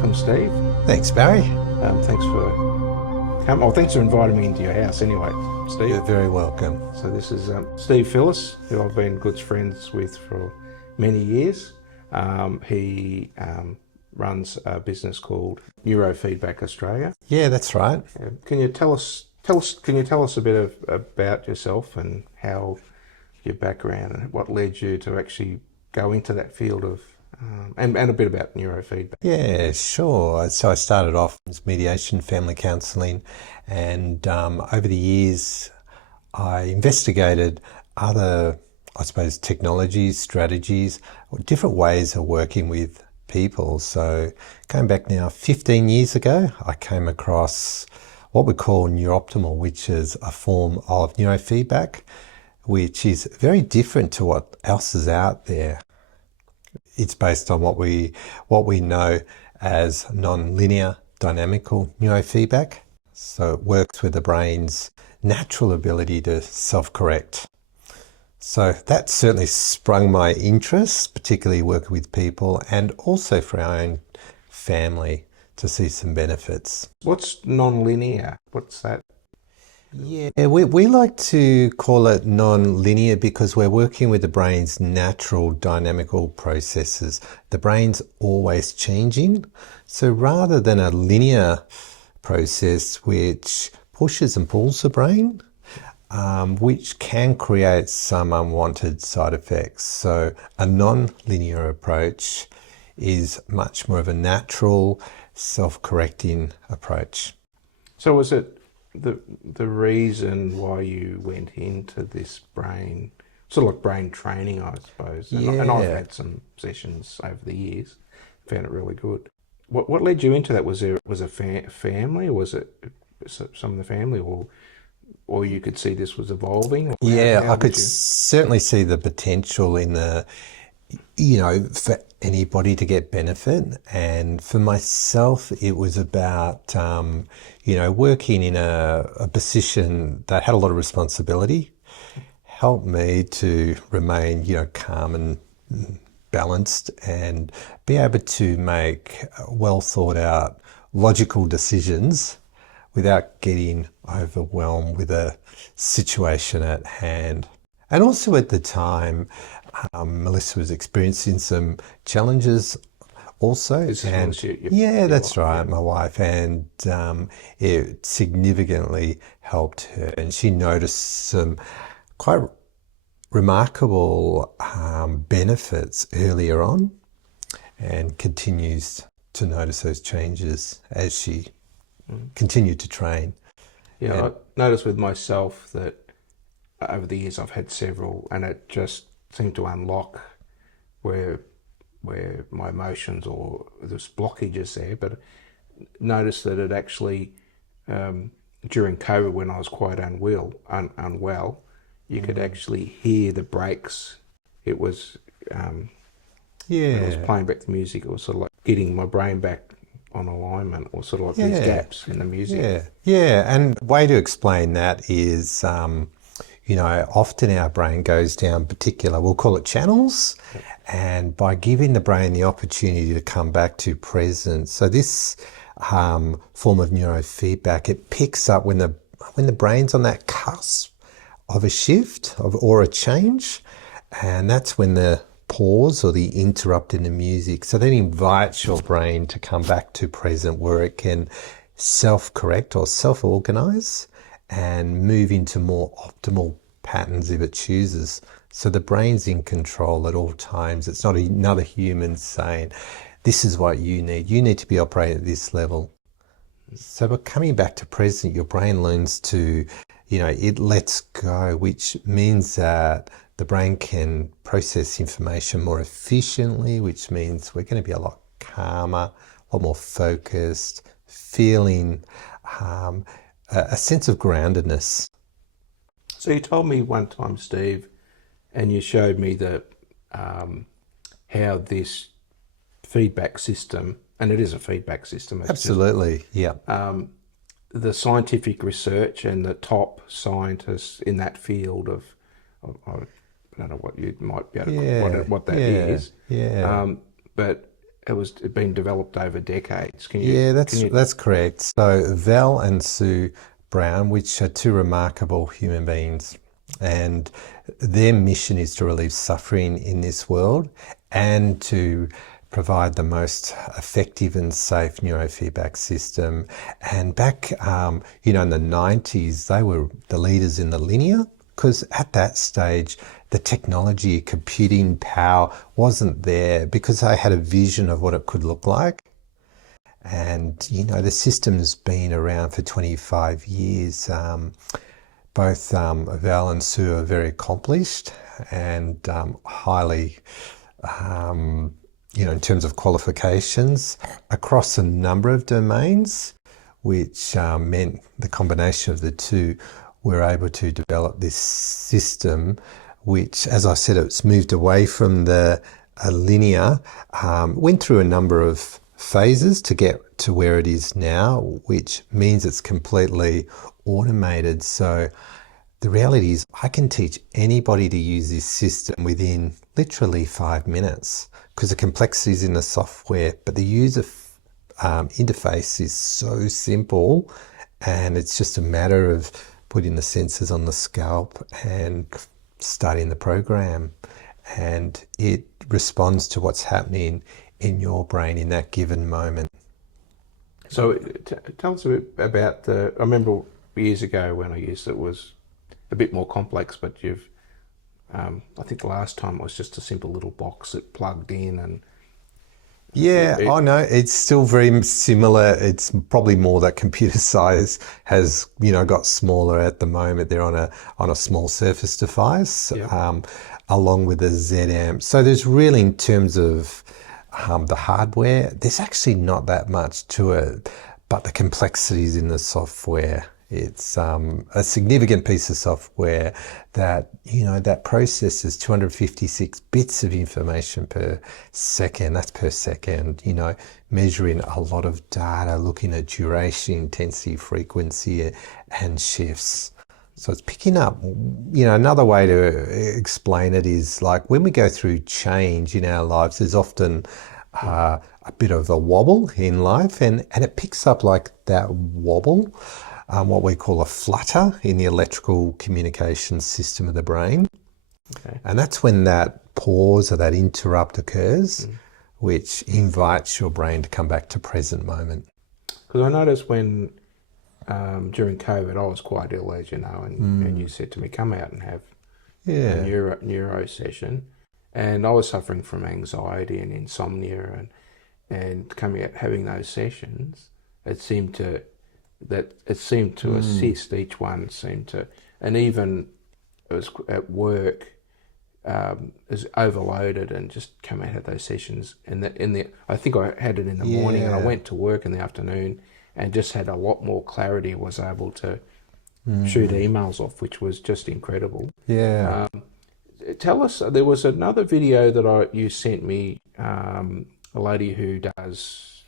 welcome, Steve. Thanks, Barry. Thanks for coming. Well, thanks for inviting me into your house anyway, Steve. You're very welcome. So this is Steve Phillis, who I've been good friends with for many years. He runs a business called Neurofeedback Australia. Yeah, that's right. Can you tell us a bit about yourself and how your background and what led you to actually go into that field of and a bit about neurofeedback? Yeah, sure. So I started off as mediation, family counselling, and over the years I investigated other, I suppose, technologies, strategies, or different ways of working with people. So going back now 15 years ago, I came across what we call NeurOptimal, which is a form of neurofeedback, which is very different to what else is out there. It's based on what we know as non-linear dynamical neurofeedback. So it works with the brain's natural ability to self-correct. So that certainly sprung my interest, particularly working with people and also for our own family to see some benefits. What's non-linear? What's that? Yeah, we like to call it non-linear because we're working with the brain's natural dynamical processes. The brain's always changing. So rather than a linear process which pushes and pulls the brain, which can create some unwanted side effects. So a non-linear approach is much more of a natural, self-correcting approach. So was it the reason why you went into this brain, sort of like brain training, I suppose? And I've had some sessions over the years, found it really good. What led you into that? Was a family, or was it some of the family, or you could see this was evolving? Yeah, I could certainly see the potential in for anybody to get benefit. And for myself, it was about, working in a position that had a lot of responsibility, helped me to remain, calm and balanced and be able to make well thought out, logical decisions without getting overwhelmed with a situation at hand. And also at the time, Melissa was experiencing some challenges also. That's right, my wife, and it significantly helped her. And she noticed some quite remarkable benefits earlier on and continues to notice those changes as she continued to train. Yeah, I noticed with myself that over the years I've had several, and it just seemed to unlock where my emotions or there's blockages there. But noticed that it actually during COVID, when I was quite unwell, you could actually hear the breaks. It was when I was playing back the music, it was sort of like getting my brain back on alignment, or sort of like these gaps in the music. And the way to explain that is often our brain goes down particular, we'll call it channels, and by giving the brain the opportunity to come back to presence. So this form of neurofeedback, it picks up when the brain's on that cusp of a shift or a change, and that's when the pause or the interrupt in the music. So that invites your brain to come back to present, where it can self-correct or self-organize and move into more optimal patterns if it chooses. So the brain's in control at all times. It's not another human saying, this is what you need. You need to be operating at this level. So by coming back to present, your brain learns to, it lets go, which means that the brain can process information more efficiently, which means we're going to be a lot calmer, a lot more focused, feeling a sense of groundedness. So you told me one time, Steve, and you showed me that how this feedback system, and it is a feedback system. Absolutely, yeah. The scientific research and the top scientists in that field of I don't know what you might be able to what that is. Yeah. But it been developed over decades. Yeah, Can you? that's correct. So Val and Sue Brown, which are two remarkable human beings, and their mission is to relieve suffering in this world and to provide the most effective and safe neurofeedback system. And back, in the 90s, they were the leaders in the linear, because at that stage, the technology, computing power wasn't there, because they had a vision of what it could look like. And, the system's been around for 25 years. Both Val and Sue are very accomplished and highly, in terms of qualifications across a number of domains, which meant the combination of the two were able to develop this system, which, as I said, it's moved away from the linear, went through a number of phases to get to where it is now, which means it's completely automated. So the reality is I can teach anybody to use this system within literally 5 minutes, because the complexity is in the software, but the user interface is so simple, and it's just a matter of putting the sensors on the scalp and starting the program, and it responds to what's happening in your brain in that given moment. So tell us a bit about I remember years ago when I used it was a bit more complex, but I think the last time it was just a simple little box that plugged in and. Yeah, I know. It's still very similar. It's probably more that computer size has, got smaller at the moment. They're on a small surface device, Yeah. along with a Z amp. So there's really, in terms of the hardware, there's actually not that much to it, but the complexities in the software. It's a significant piece of software that, that processes 256 bits of information per second. That's per second, measuring a lot of data, looking at duration, intensity, frequency, and shifts. So it's picking up, another way to explain it is like when we go through change in our lives, there's often a bit of a wobble in life, and it picks up like that wobble. What we call a flutter in the electrical communication system of the brain. Okay. And that's when that pause or that interrupt occurs, which invites your brain to come back to present moment. Because I noticed when during COVID I was quite ill, as you know, and you said to me, come out and have a neuro session, and I was suffering from anxiety and insomnia, and coming out having those sessions, it seemed to assist. Each one seemed to, and even it was at work, is overloaded, and just come out of those sessions. And I think I had it in the morning, and I went to work in the afternoon, and just had a lot more clarity. Was able to shoot emails off, which was just incredible. Yeah. Tell us. There was another video that you sent me. A lady who does.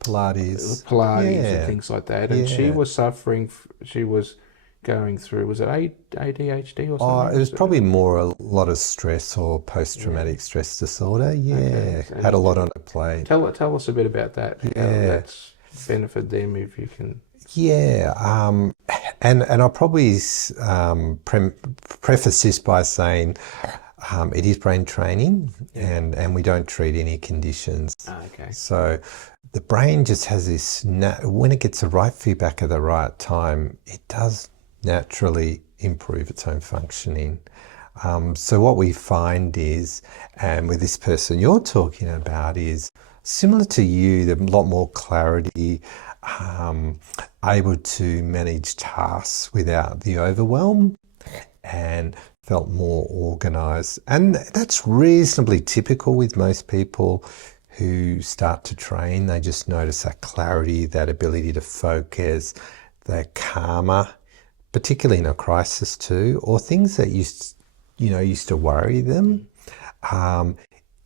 Pilates And things like that, and she was suffering. She was going through. Was it ADHD or something? It was probably more a lot of stress or post-traumatic stress disorder. Yeah, okay. Had a lot on her plate. Tell us a bit about that. How that's benefited them, if you can. Yeah, and I'll probably preface this by saying it is brain training, and we don't treat any conditions. Okay. So the brain just has this, when it gets the right feedback at the right time, it does naturally improve its own functioning. So what we find is, and with this person you're talking about, is similar to you, there's a lot more clarity, able to manage tasks without the overwhelm, and felt more organized. And that's reasonably typical with most people who start to train. They just notice that clarity, that ability to focus, that calmer, particularly in a crisis too, or things that used to worry them.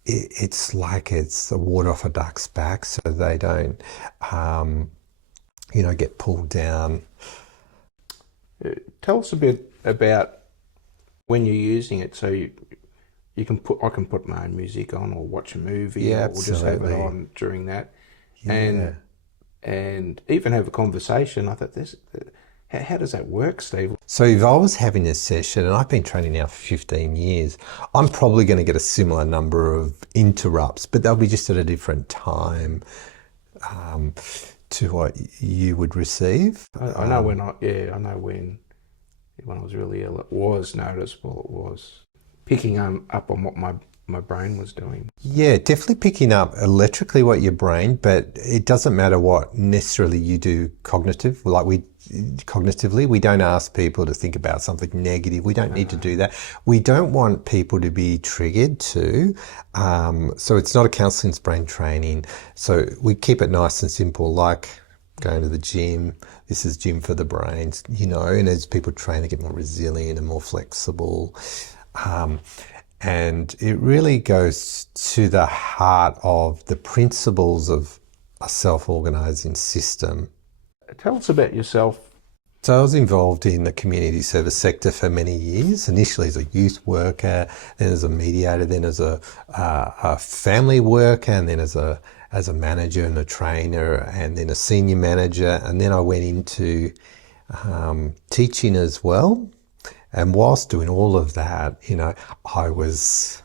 It's like it's the water off a duck's back, so they don't, get pulled down. Tell us a bit about when you're using it. So I can put my own music on or watch a movie Yeah, or just have it absolutely. on during that, Yeah. and even have a conversation. I thought this, how does that work, Steve? So if I was having a session, and I've been training now for 15 years, I'm probably going to get a similar number of interrupts, but they'll be just at a different time um, to what you would receive. I know when I know when I was really ill, it was noticeable. It was picking up on what my brain was doing. Yeah, definitely picking up electrically what your brain, but it doesn't matter what necessarily you do cognitively, we don't ask people to think about something negative. We don't need to do that. We don't want people to be triggered to. So it's not a counselling brain training. So we keep it nice and simple, like going to the gym. This is gym for the brains, and as people train, they get more resilient and more flexible. And it really goes to the heart of the principles of a self-organising system. Tell us about yourself. So I was involved in the community service sector for many years, initially as a youth worker, then as a mediator, then as a family worker, and then as a manager and a trainer, and then a senior manager, and then I went into teaching as well. And whilst doing all of that, I was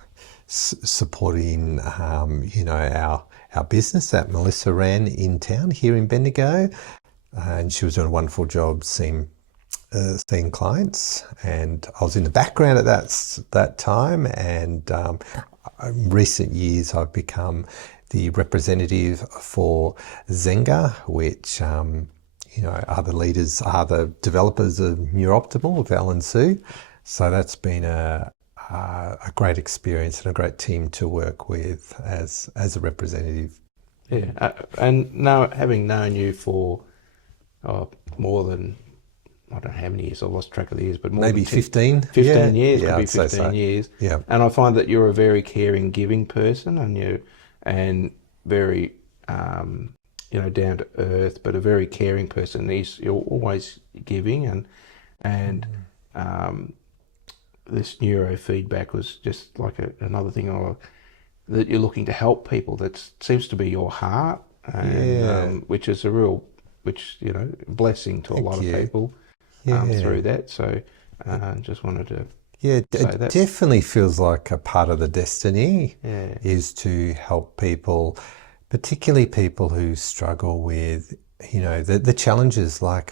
supporting, our business that Melissa ran in town here in Bendigo. And she was doing a wonderful job seeing clients. And I was in the background at that time. And in recent years, I've become the representative for Zenga, which are the developers of NeurOptimal, Val and Sue. So that's been a great experience and a great team to work with as a representative. Yeah, and now having known you for more than, I don't know how many years, I lost track of the years, but more Maybe than 15? 15 years, Yeah, could be I'd say 15 so. years. Yeah. And I find that you're a very caring, giving person, and very down to earth, but a very caring person. You're always giving, and this neurofeedback was just like another thing that you're looking to help people. That seems to be your heart, and Yeah. which is blessing to a lot Thank of you. people Yeah. through that. So just wanted to Yeah, say it that. definitely feels like a part of the destiny Yeah. is to help people, particularly people who struggle with, the challenges, like,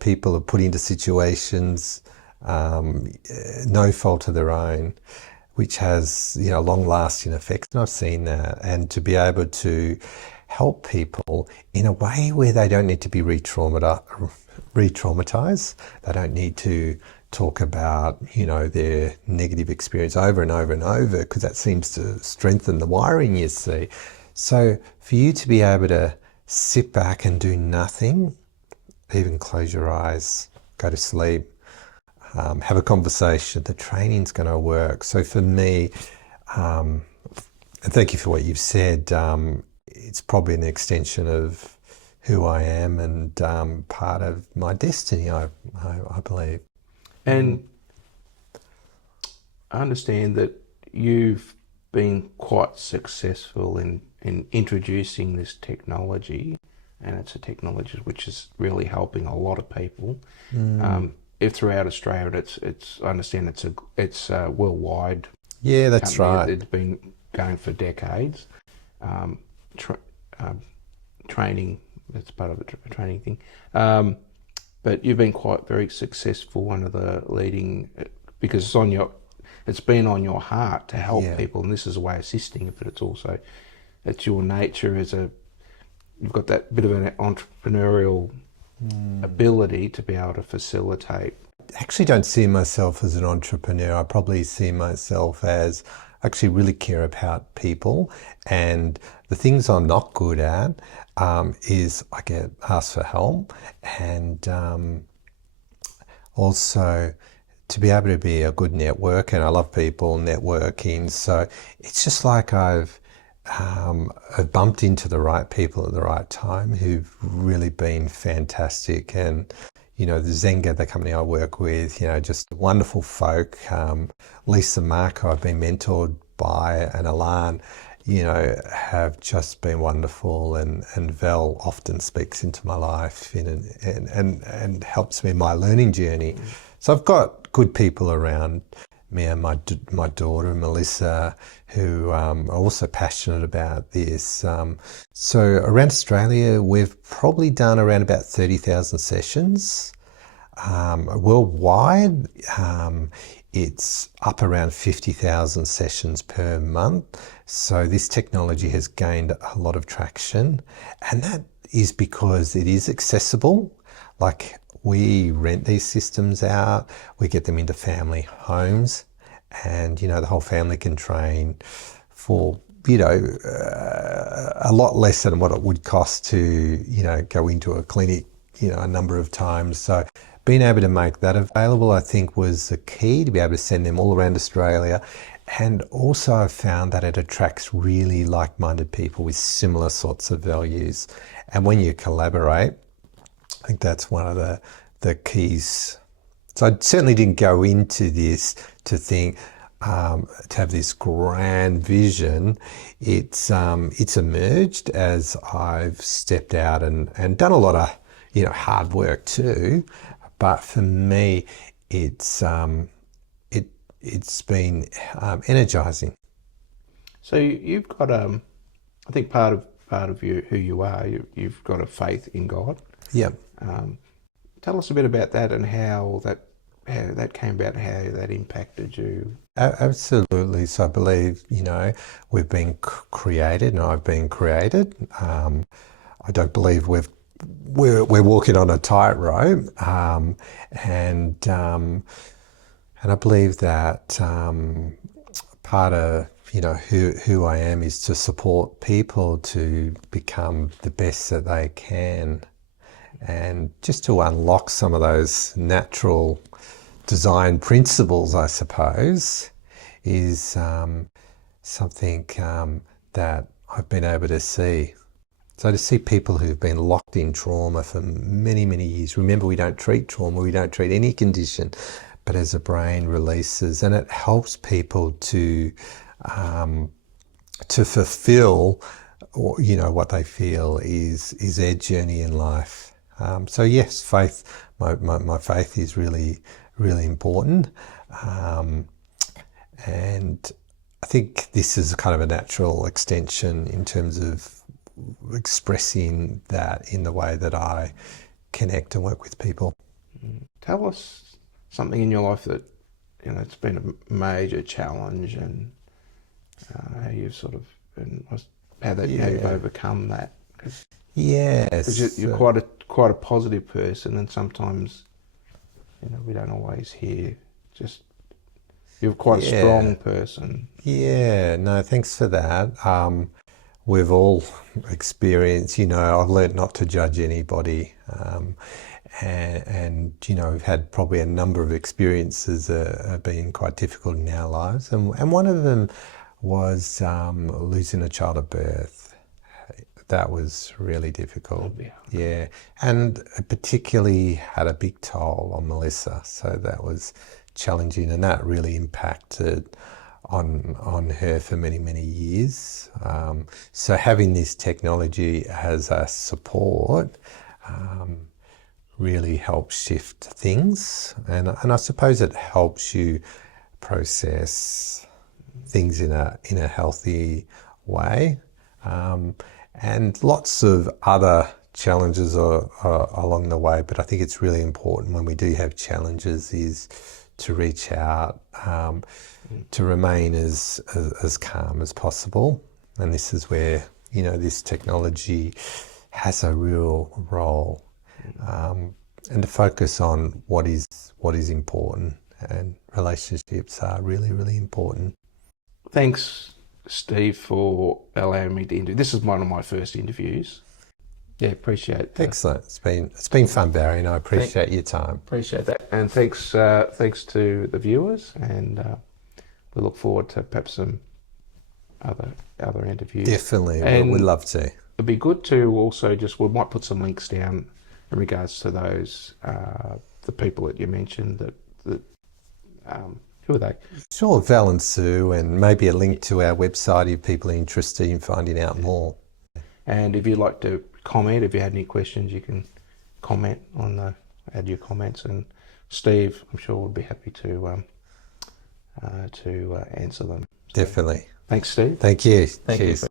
people are put into situations, no fault of their own, which has, long-lasting effects. And I've seen that. And to be able to help people in a way where they don't need to be re-traumatized. They don't need to talk about, their negative experience over and over and over, because that seems to strengthen the wiring, you see. So for you to be able to sit back and do nothing, even close your eyes, go to sleep, have a conversation, the training's going to work. So for me, and thank you for what you've said, it's probably an extension of who I am and part of my destiny, I believe. And I understand that you've been quite successful in introducing this technology, and it's a technology which is really helping a lot of people. If throughout Australia, it's I understand it's a worldwide. Yeah, that's company. right. It's been going for decades. Training, that's part of the training thing. But you've been very successful, one of the leading, because it's been on your heart to help people, and this is a way of assisting it, but it's your nature you've got that bit of an entrepreneurial ability to be able to facilitate. I actually don't see myself as an entrepreneur. I probably see myself as actually really care about people, and the things I'm not good at is I get asked for help, and also to be able to be a good networker, and I love people networking. So it's just like I've bumped into the right people at the right time who've really been fantastic, and the Zenga, the company I work with, just wonderful folk. Lisa Mark, who I've been mentored by, and Alan, have just been wonderful. And Val often speaks into my life and helps me in my learning journey. So I've got good people around me, and my daughter Melissa, who are also passionate about this. So around Australia, we've probably done around about 30,000 sessions. Worldwide, it's up around 50,000 sessions per month. So this technology has gained a lot of traction, and that is because it is accessible. Like, we rent these systems out, we get them into family homes, and the whole family can train for a lot less than what it would cost to go into a clinic a number of times. So being able to make that available, I think, was the key, to be able to send them all around Australia. And also I've found that it attracts really like-minded people with similar sorts of values. And when you collaborate, I think that's one of the keys. So I certainly didn't go into this to think, to have this grand vision. It's emerged as I've stepped out and done a lot of hard work too. But for me, it's been energizing. So you've got I think part of you, who you are, you've got a faith in God. Yeah. Tell us a bit about that and how that came about, and how that impacted you. Absolutely. So I believe, we've been created, and I've been created. I don't believe we're walking on a tightrope, and I believe that part of who I am is to support people to become the best that they can, and just to unlock some of those natural design principles, I suppose, is something that I've been able to see. So to see people who've been locked in trauma for many, many years. Remember, we don't treat trauma, we don't treat any condition, but as the brain releases, and it helps people to fulfill, what they feel is their journey in life. So yes, faith. My faith is really, really important, and I think this is kind of a natural extension in terms of expressing that in the way that I connect and work with people. Tell us something in your life that it's been a major challenge, and how you've how you've overcome that. Yes, because you're quite a positive person, and sometimes we don't always hear. Just, you're quite a strong person. Yeah, no, thanks for that. We've all experienced, I've learned not to judge anybody, and we've had probably a number of experiences that have been quite difficult in our lives, and one of them was losing a child at birth. That was really difficult. Yeah, and it particularly had a big toll on Melissa, so that was challenging, and that really impacted on her for many, many years. So having this technology as a support really helps shift things, and I suppose it helps you process things in a healthy way, and lots of other challenges are along the way. But I think it's really important when we do have challenges is to reach out, to remain as calm as possible. And this is where this technology has a real role, and to focus on what is important, and relationships are really, really important. Thanks, Steve, for allowing me to interview. This is one of my first interviews. Yeah, appreciate that. Excellent. It's been fun, Barry, and I appreciate your time. Appreciate that, and thanks to the viewers, and we look forward to perhaps some other interviews. Definitely, and we'd love to. It'd be good to also we might put some links down in regards to those, the people that you mentioned, who are they? Sure, Val and Sue, and maybe a link to our website if people are interested in finding out more. And if you'd like to comment, if you had any questions, you can comment add your comments, and Steve, I'm sure, would be happy to answer them. Definitely. Thanks, Steve. Thank you. Thank you Cheers. for